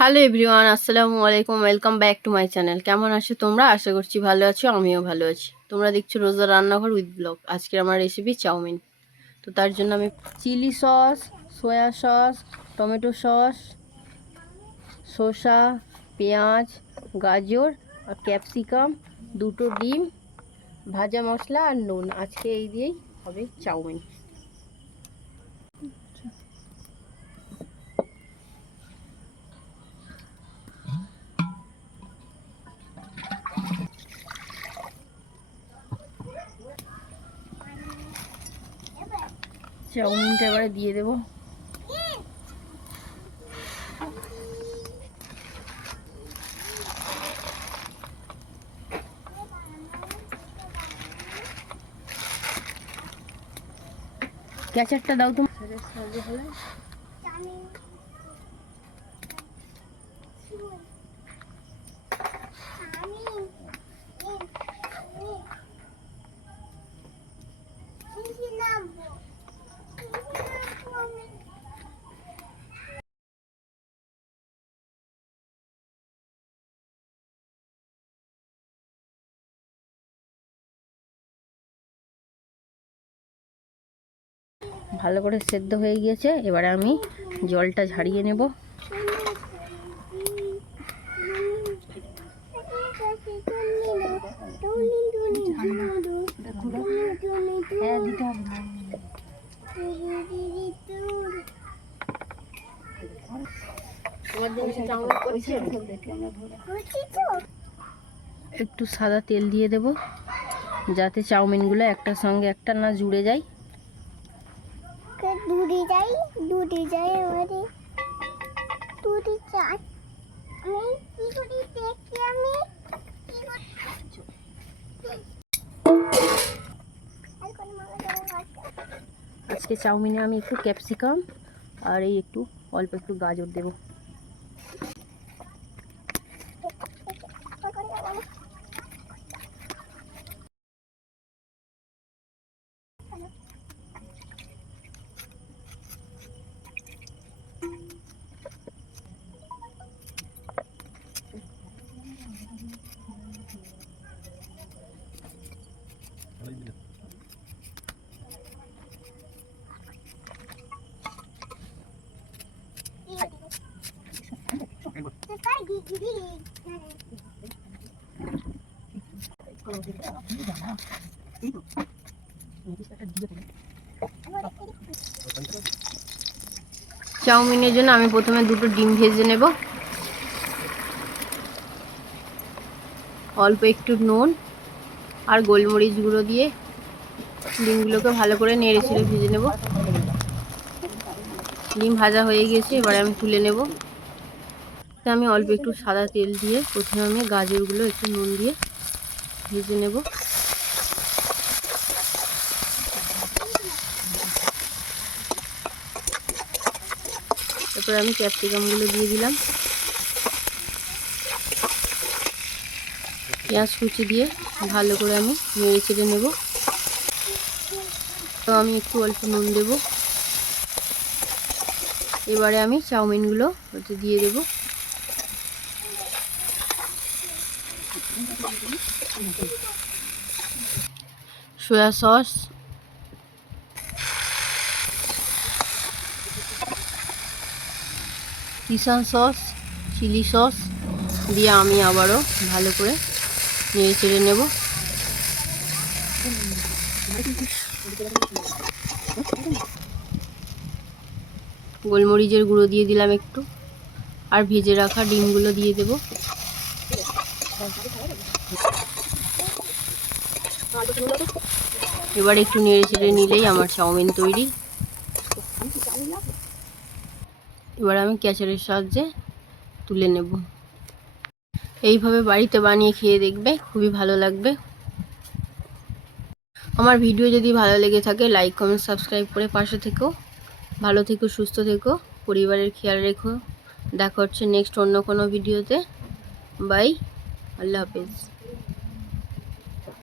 Hello everyone, আসসালামু আলাইকুম। Welcome back to my channel. কেমন আছো তোমরা? আশা করছি ভালো আছো, আমিও ভালো আছি। তোমরা দেখছো রোজা রান্নাঘর উইথ ব্লগ। আজকের আমার রেসিপি চাউমিন। তো তার জন্য আমি chili sauce, soya sauce, tomato sauce, শসা, পেঁয়াজ, গাজর আর ক্যাপসিকাম, দুটো ডিম, ভাজা মশলা আর নুন, আজকে এই দিয়েই হবে চাউমিন। চাউমিনটা এবারে দিয়ে দেবো। ক্যাচারটা দাও তুমি। ভালো করে সেদ্ধ হয়ে গিয়েছে, এবারে আমি জলটা ঝাড়িয়ে নেব। একটু সাদা তেল দিয়ে দেব, যাতে চাউমিনগুলো একটার সঙ্গে একটা না জুড়ে যায়। আজকে চাউমিনে আমি একটু ক্যাপসিকাম আর এই অল্প একটু গাজর দেব। চাউমিনের জন্য আমি প্রথমে দুটো ডিম ভেজে নেব। অল্প একটু নুন আর গোলমরিচ গুঁড়ো দিয়ে ডিমগুলোকে ভালো করে নেড়ে ছেড়ে ভেজে নেব। ডিম ভাজা হয়ে গেছে, এবারে আমি তুলে নেব। আমি অল্প একটু সাদা তেল দিয়ে প্রথমে আমি গাজরগুলো একটু নুন দিয়ে ভেজে নেব। তারপরে আমি ক্যাপসিকামগুলো দিয়ে দিলাম। পেঁয়াজ কুচি দিয়ে ভালো করে আমি নেড়ে চেড়ে নেব। তো আমি একটু অল্প নুন দেব। এবারে আমি চাউমিনগুলো দিয়ে দেব। সয়া সস, পিসান সস, চিলি সস দিয়ে আমি আবারও ভালো করে নেড়ে চেড়ে নেব। গোলমরিচের গুঁড়ো দিয়ে দিলাম একটু, আর ভেজে রাখা ডিমগুলো দিয়ে দেব। এবার একটু নেড়ে চেড়ে নিলেই আমার চাউমিন তৈরি। এবার আমি ক্যাচারের সাহায্যে তুলে নেব। এইভাবে বাড়িতে বানিয়ে খেয়ে দেখবে, খুবই ভালো লাগবে। আমার ভিডিও যদি ভালো লেগে থাকে লাইক কমেন্ট সাবস্ক্রাইব করে পাশে থেকো। ভালো থেকো, সুস্থ থেকো, পরিবারের খেয়াল রেখো। দেখা হচ্ছে নেক্সট অন্য কোনো ভিডিওতে। বাই, আল্লাহ হাফেজ।